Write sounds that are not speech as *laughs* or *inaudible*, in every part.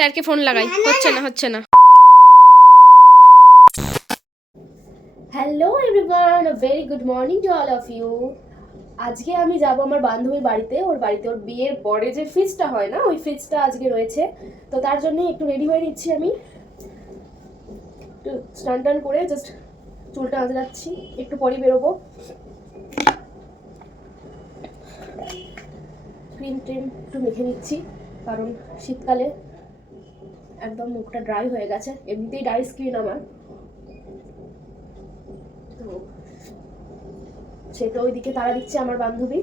স্যারকে ফোন লাগাই। হচ্ছে না হচ্ছে না। Hello everyone very good morning to all of you আজকে আমি যাব আমার বান্ধবীর বাড়িতে। ওর বাড়িতে ওর বিয়ের পরে যে ফিজটা হয় না ওই ফিজটা আজকে রয়েছে। তো তার জন্য একটু রেডি হয়ে নিচ্ছি আমি। একটু স্নান টান করে জাস্ট চুলটা আঁচড়ে যাচ্ছি একটু পরই বেরোবো। ক্রিম ট্রিম একটু মেখে নিচ্ছি কারণ শীতকালে একদম মুখটা ড্রাই হয়ে গেছে। এমনিতেই ড্রাই স্কিন আমার। তো সেটা ওইদিকে তারা দিচ্ছে আমার বান্ধবী,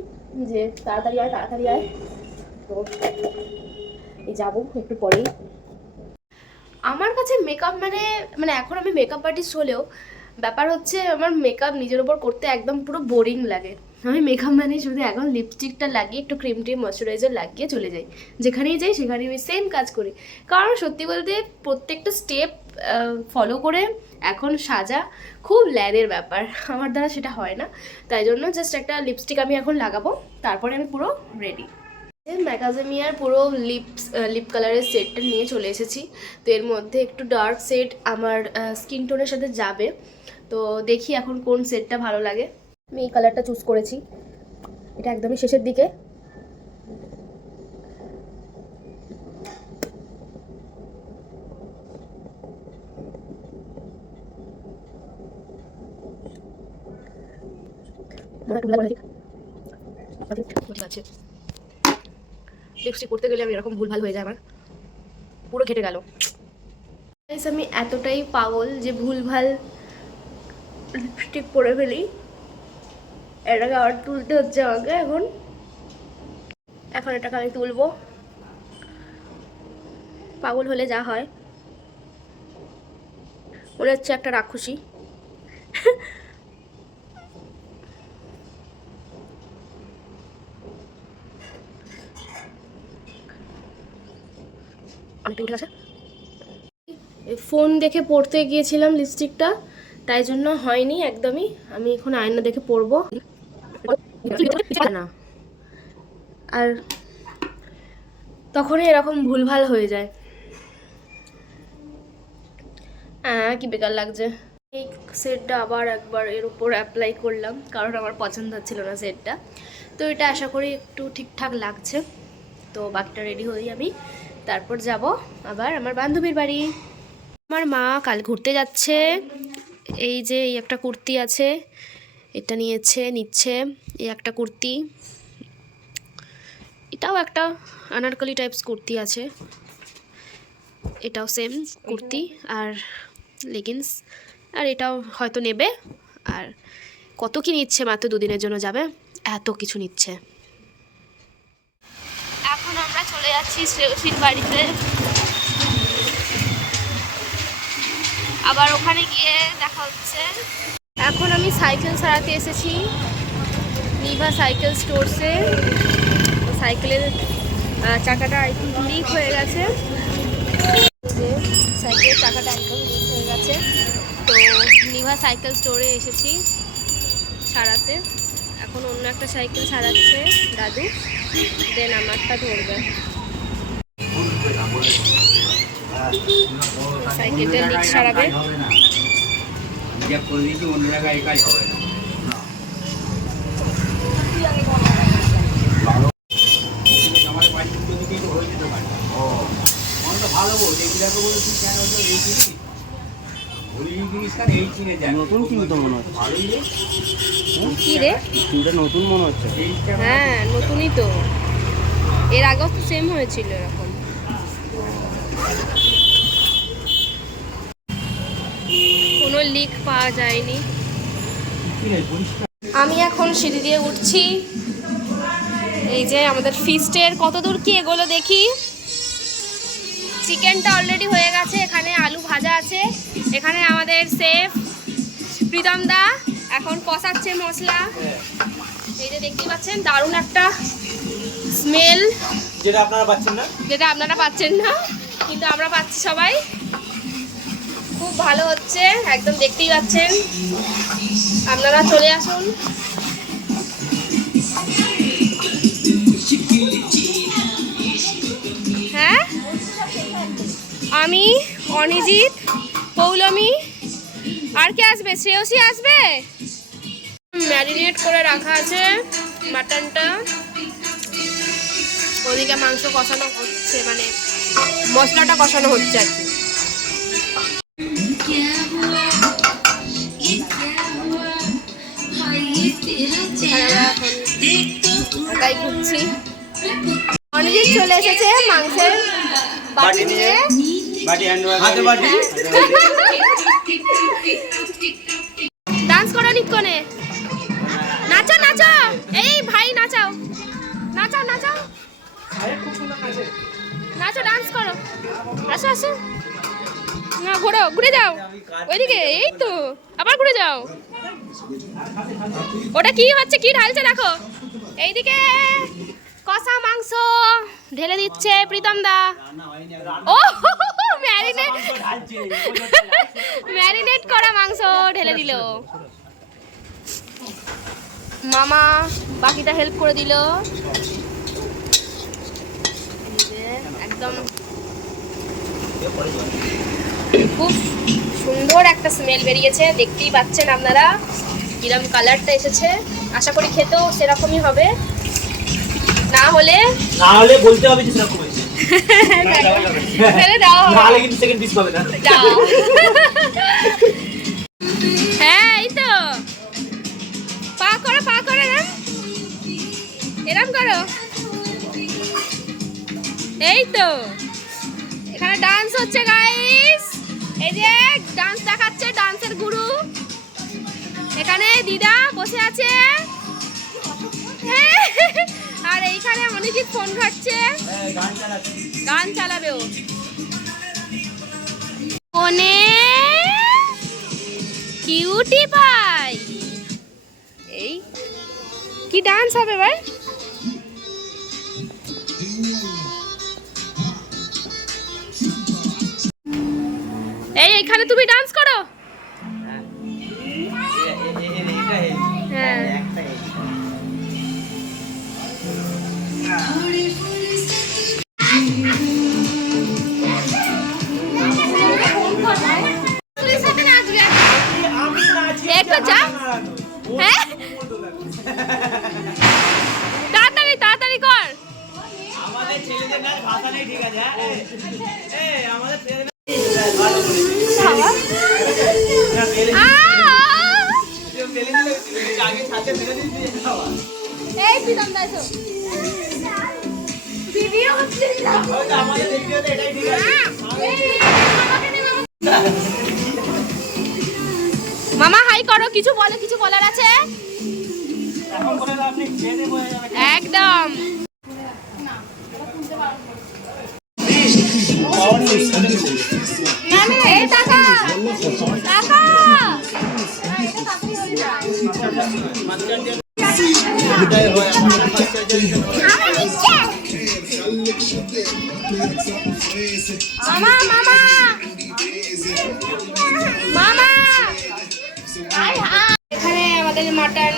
যে তাড়াতাড়ি আয় তাড়াতাড়ি আয়। তো এই যাব একটু পরেই। আমার কাছে মেকআপ মানে মানে এখন আমি মেকআপ আর্টিস্ট হলেও ব্যাপার হচ্ছে আমার মেকআপ নিজের ওপর করতে একদম পুরো বোরিং লাগে। আমি মেকআপ মানে শুধু এখন লিপস্টিকটা লাগিয়ে, একটু ক্রিম টিম ময়শ্চারাইজার লাগিয়ে চলে যাই। যেখানেই যাই সেখানে আমি সেম কাজ করি। কারণ সত্যি বলতে প্রত্যেকটা স্টেপ ফলো করে এখন সাজা খুব ল্যাদের ব্যাপার। *laughs* আমার দ্বারা সেটা হয় না। তাই জন্য জাস্ট একটা লিপস্টিক আমি এখন লাগাবো, তারপরে আমি পুরো রেডি ম্যাগাজেমিয়ার পুরো লিপস লিপ কালারের সেটটা নিয়ে চলে এসেছি। তো এর মধ্যে একটু ডার্ক সেট আমার স্কিন টোনের সাথে যাবে। তো দেখি এখন কোন সেটটা ভালো লাগে। আমি এই কালারটা চুজ করেছি। এটা একদমই শেষের দিকে। লিপস্টিক করতে গেলে আমি এরকম ভুলভাল হয়ে যায় আমার। পুরো ঘেটে গেল। আমি এতটাই পাগল যে ভুলভাল লিপস্টিক পরে ফেলি। এটাকে আবার তুলতে হচ্ছে আমাকে এখন। এখন এটাকে আমি তুলবো। পাগল হলে যা হয়। মনে হচ্ছে একটা রাক্ষসী। ফোন দেখে পড়তে গিয়েছিলাম লিপস্টিকটা তাই জন্য হয়নি একদমই। আমি এখন আয়না দেখে পরবো না। আর তখনই এরকম ভুলভাল হয়ে যায়। হ্যাঁ কি বেকার লাগছে। এই সেটটা আবার একবার এর উপর অ্যাপ্লাই করলাম, কারণ আমার পছন্দ হচ্ছিল না সেটটা তো এটা আশা করি একটু ঠিকঠাক লাগছে। তো বাকিটা রেডি হই আমি। তারপর যাব আবার আমার বান্ধবীর বাড়ি। আমার মা কাল ঘুরতে যাচ্ছে। এই যে, এই একটা কুর্তি আছে। এটা নিয়েছে, নিচ্ছে, এই একটা কুর্তি। এটাও একটা আনারকলি টাইপস কুর্তি আছে। এটাও সেম কুর্তি আর লেগিংস আর এটাও হয়তো নেবে। আর কত কি নিচ্ছে মাত্র দুদিনের জন্য যাবে? এত কিছু নিচ্ছে। এখন আমরা চলে যাচ্ছি শ্রেয়সীর বাড়িতে। আবার ওখানে গিয়ে দেখা হচ্ছে। এখন আমি সাইকেল সারাতে এসেছি। নিভা সাইকেল স্টোরসে। সাইকেলের চাকাটা থিঙ্ক লিক হয়ে গেছে। যে সাইকেলের চাকাটা একদম লিক হয়ে গেছে। তো নিভা সাইকেল স্টোরে এসেছি সারাতে এখন অন্য একটা সাইকেল সারাচ্ছে দাদু। দেন আমারটা ধরবে। সাইকেলটা লিক সারাবে যা করে দিয়েছি অন্য জায়গায় এই কাজ হবে না। বাড়ির দিকেই তো হয়েছে দোকানটা। ও। মনে তো ভালো বল এগুলাকে বলে তুই কেন হয়তো এই জিনিস। নতুন কিনু তো মনে হচ্ছে। ভালোই রে। কি রে? নতুন মনে হচ্ছে। হ্যাঁ নতুনই তো। এর আগেও তো সেম হয়েছিল এরকম। কোনো লিক পাওয়া যায়নি। আমি এখন সিঁড়ি দিয়ে উঠছি। এই যে আমাদের ফিস্টের কত দূর কি এগোলো দেখি? চিকেনটা অলরেডি হয়ে গেছে এখানে আলু ভাজা আছে। এখানে আমাদের সেফ প্রীতম দা এখন কষাচ্ছে মশলা। এই যে দেখতে পাচ্ছেন দারুণ একটা স্মেল যেটা আপনারা পাচ্ছেন না। যেটা আপনারা পাচ্ছেন না কিন্তু আমরা পাচ্ছি সবাই। ভালো হচ্ছে, একদম দেখতেই পাচ্ছেন। আপনারা চলে আসুন। হ্যাঁ? আমি, অনিজিৎ, পৌলমি। আর কে আসবে? শ্রেয়সী আসবে? ম্যারিনেট করে রাখা আছে মাটনটা। ওদিকে মাংস কষানো হচ্ছে মানে মশলাটা কষানো হচ্ছে আর কি। একাই ঘুরছি। অনেকদিন চলে এসেছে মাংসের বাটি নিয়ে। ডান্স করো নিক্ষণে। নাচো নাচো। এই ভাই নাচাও। নাচাও নাচাও। নাচো ডান্স করো। আসো আসো। না ঘোরো ঘুরে যাও। ওইদিকে এই তো। আবার ঘুরে যাও। ওটা কি হচ্ছে? কি ঢালছে? দেখো। এইদিকে কষা মাংস ঢেলে দিচ্ছে প্রীতম দা। ও, ম্যারিনেট ম্যারিনেট করা মাংস ঢেলে দিল। মামা বাকিটা হেল্প করে দিল। একদম খুব সুন্দর একটা স্মেল বেরিয়েছে, দেখতেই পাচ্ছেন আপনারা। কিরম কালারটা এসেছে। আশা করি খেতেও সেরকমই হবে। না হলে না হলে বলতে হবে যে সেরকম হয়েছে। তাহলে না না। হলে কিন্তু সেকেন্ড পিস পাবে না। যাও হ্যাঁ এই তো। পা করো পা করো না এরম করো। এই তো। এখানে ডান্স হচ্ছে গাইস এই যে ডান্স দেখাচ্ছে ডান্সের গুরু এখানে দিদা বসে আছে। আর এইখানে অনিজিৎ ফোন ঘাটছে। গান গান চালাবে ও। ফোনে কিউটি পাই। এই, কি ডান্স হবে ভাই? এই এখানে তুমি ডান্স করো। মামা হাই করো কিছু বলো কিছু বলার আছে? একদম। মামা মামা! মামা! এখানে আমাদের মাটন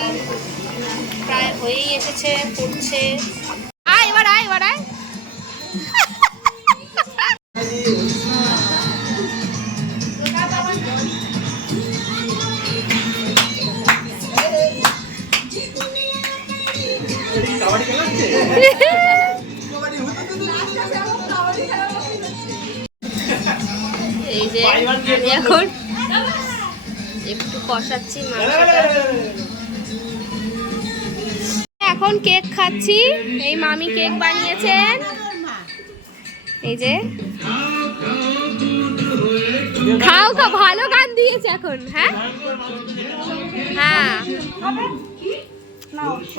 প্রায় হয়েই এসেছে পড়ছে আয়, এবার আয় এবার আয়। খাচ্ছি। এই মামি কেক বানিয়েছেন। এই যে। খাও খাও, ভালো গান দিয়েছে এখন হ্যাঁ? হ্যাঁ।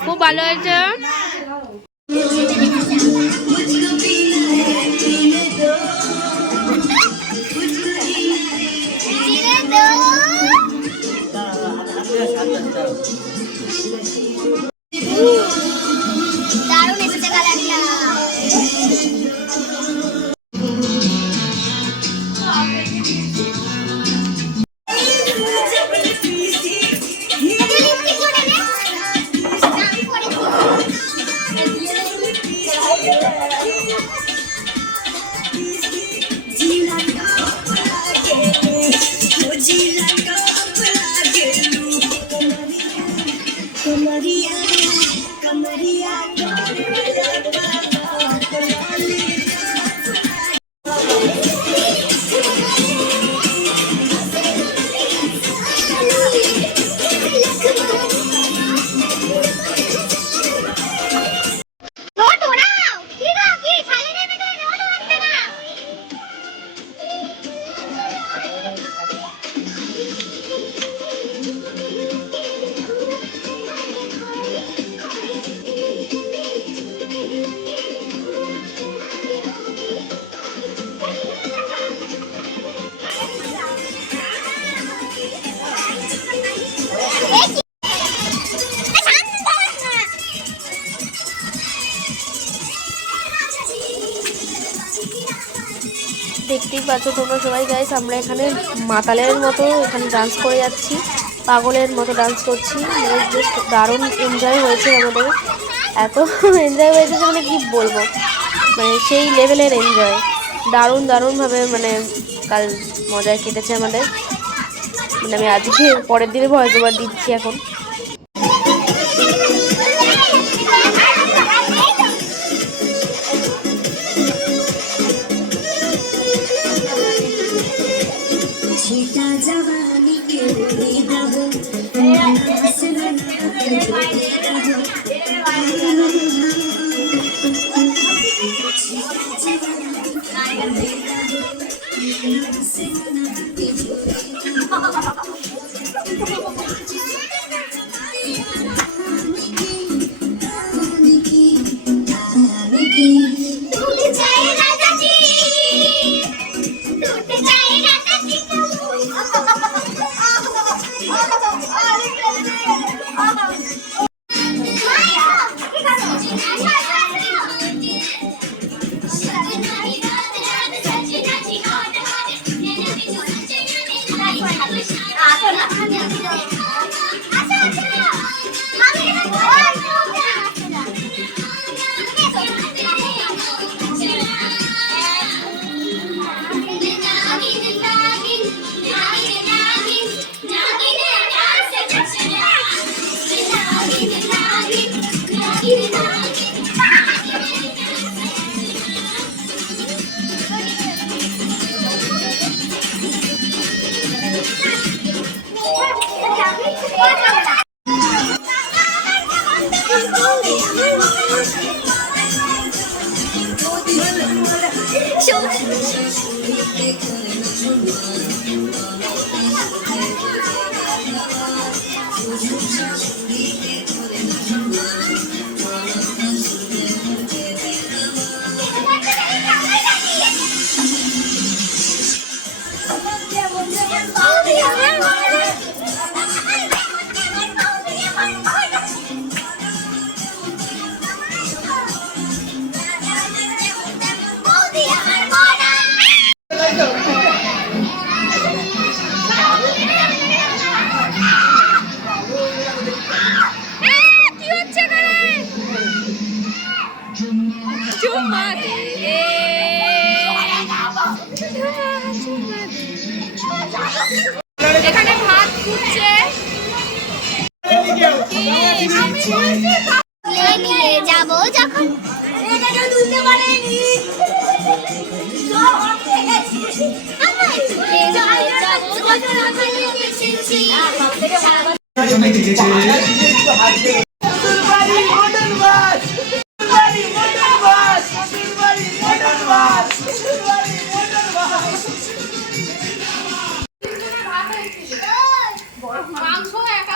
খুব ভালো হয়েছে। দারুণ এসেছে পাচ্ছ তোমরা সবাই গাইস আমরা এখানে মাতালের মতো এখানে ডান্স করে যাচ্ছি, পাগলের মতো ডান্স করছি। মানে দারুণ এনজয় হয়েছে আমাদের। এত এনজয় হয়েছে যে মানে কি বলব? মানে সেই লেভেলের এনজয় দারুণ, দারুণভাবে মানে কাল মজায় কেটেছে আমাদের। মানে আমি আজকে পরের দিনে ভয়েস ওভার দিচ্ছি এখন। you to see. 对了，他俩是。「いってくれるとは」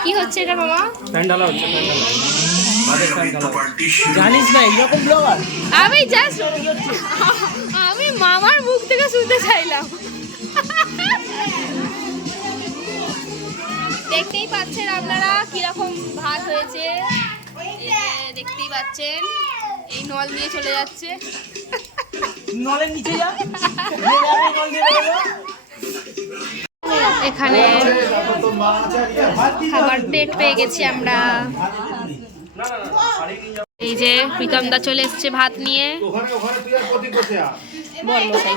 কি হচ্ছে এটা মামা প্যান্ডালা হচ্ছে জানিস না ব্লগার। আমি জাস্ট আমি মামার মুখ থেকে শুনতে চাইলাম। দেখতেই পাচ্ছেন আপনারা কীরকম ভাত হয়েছে। দেখতেই পাচ্ছেন এই নল দিয়ে চলে যাচ্ছে। নলের নিচে যা। নল দিয়ে দেবো এখানে খাবার প্লেট পেয়ে গেছি আমরা। এই যে প্রীতম দা চলে এসছে ভাত নিয়ে। মশাই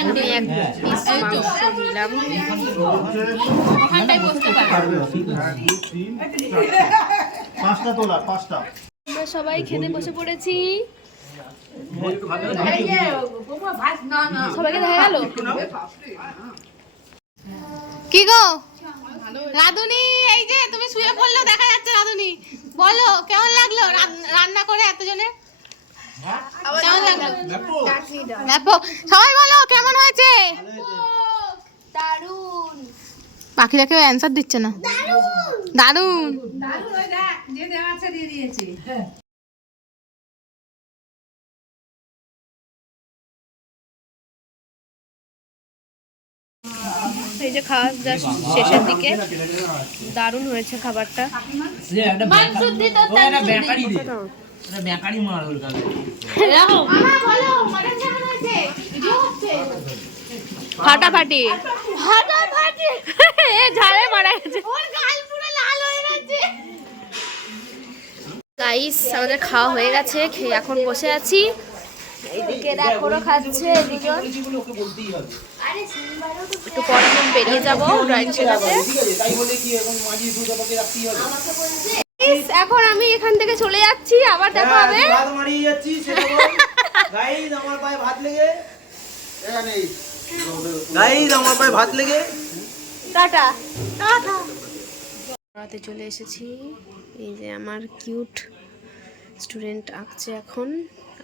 আমি এক পিস মাংস দিলাম পাঁচটা তোলা পাঁচটা। আমরা সবাই খেতে বসে পড়েছি। সবাইকে দেখা গেল? কি গো? রাধুনি এই যে তুমি শুয়ে পড়লেও দেখা যাচ্ছে রাধুনি। বলো কেমন লাগল রান্না করে এতজনে? কেমন লাগল ব্যাপক সবাই বলো কেমন হয়েছে? দারুণ পাখিরা কেউ অ্যান্সার দিচ্ছে না। দারুণ এই যে খাওয়া জাস্ট শেষের দিকে। দারুণ হয়েছে খাবারটা। ফাটাফাটি। ফাটাফাটি। এ ঝাড়ে মারা গেছে। ওর গাল পুরো লাল হয়ে গেছে গাইস আমাদের খাওয়া হয়ে গেছে খেয়ে এখন বসে আছি। এইদিকে দেখো খাচ্ছে এদিকে। একটু পরে বেরিয়ে যাব ড্রয়িং শেখাতে Guys, এখন আমি এখান থেকে চলে যাচ্ছি আবার দেখা হবে। মারিয়ে যাচ্ছি সেটা গাইজ আমার পায়ে ভাত লেগে। গাইজ আমার পায়ে ভাত লেগে। টাটা। টাটা। পড়াতে চলে এসেছি। এই যে আমার কিউট স্টুডেন্ট আঁকছে এখন।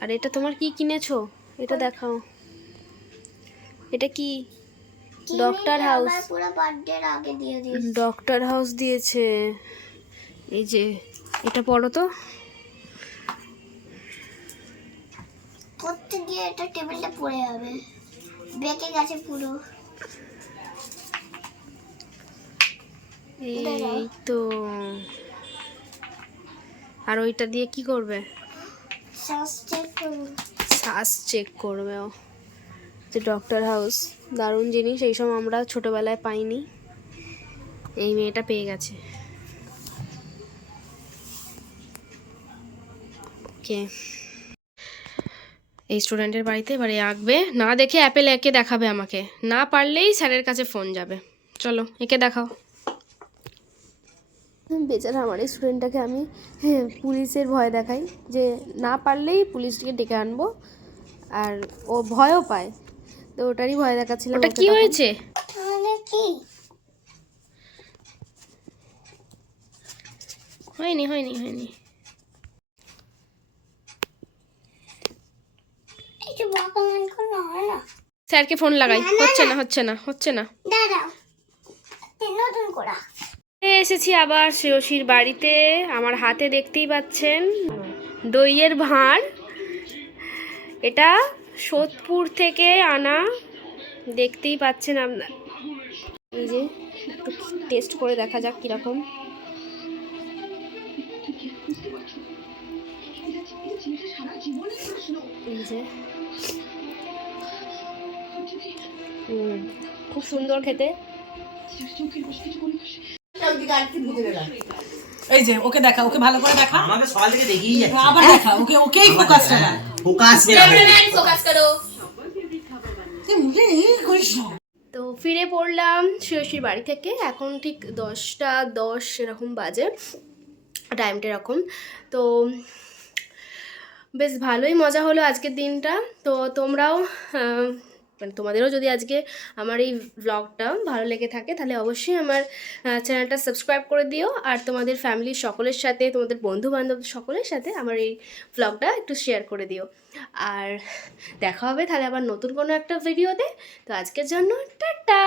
আর এটা তোমার কি কিনেছো? এটা দেখাও। এটা কি? ডক্টর হাউস পুরো বার্থডের আগে দিয়ে দিই ডক্টর হাউস দিয়েছে। এই যে এটা পড়ো তো। করতে গিয়ে এটা টেবিলটা পড়ে যাবে। বেঁকে গেছে পুরো। এই তো। আর ওইটা দিয়ে কি করবে? শ্বাস চেক করবে। শ্বাস চেক করবে ও। যে ডক্টর হাউস দারুণ জিনিস এই সময় আমরা ছোটোবেলায় পাইনি। এই মেয়েটা পেয়ে গেছে। ওকে। এই স্টুডেন্টের বাড়িতে এবারে আঁকবে। না দেখে অ্যাপেল একে দেখাবে আমাকে। না পারলেই স্যারের কাছে ফোন যাবে। চলো একে দেখাও। বেচারা আমার এই স্টুডেন্টটাকে আমি হ্যাঁ, পুলিশের ভয় দেখাই যে না পারলেই পুলিশকে ডেকে আনব। আর ও ভয়ও পায়। তো ওটারই ভয় দেখাচ্ছিলাম ওটা কি হয়েছে? হয়নি হয়নি হয়নি একটু বাগান করলে হয় না স্যারকে ফোন লাগাই হচ্ছে না হচ্ছে না হচ্ছে না। এসেছি আবার শ্রেয়সীর বাড়িতে আমার হাতে দেখতেই পাচ্ছেন দইয়ের ভাঁড়। এটা সোদপুর থেকে আনা দেখতেই পাচ্ছেন আপনার এই যে একটু টেস্ট করে দেখা যাক কীরকম। এই যে। খুব সুন্দর খেতে। এই যে ওকে দেখা ওকে ভালো করে দেখা। আমাকে সকাল থেকে দেখিয়ে যাচ্ছে। আবার দেখা ওকে ওকেই ফোকাস করা। ফোকাস ফোকাস করো। তো ফিরে পড়লাম শ্রেয়সীর বাড়ি থেকে এখন ঠিক দশটা দশ এরকম বাজে টাইমটা এরকম। তো বেশ ভালোই মজা হলো আজকের দিনটা। তো তোমরাও মানে তোমাদেরও যদি আজকে আমার এই ব্লগটা ভালো লেগে থাকে, তাহলে অবশ্যই আমার চ্যানেলটা সাবস্ক্রাইব করে দিও। আর তোমাদের ফ্যামিলির সকলের সাথে, তোমাদের বন্ধু বান্ধব সকলের সাথে আমার এই ব্লগটা একটু শেয়ার করে দিও। আর দেখা হবে তাহলে আবার নতুন কোনো একটা ভিডিওতে তো আজকের জন্য টাটা!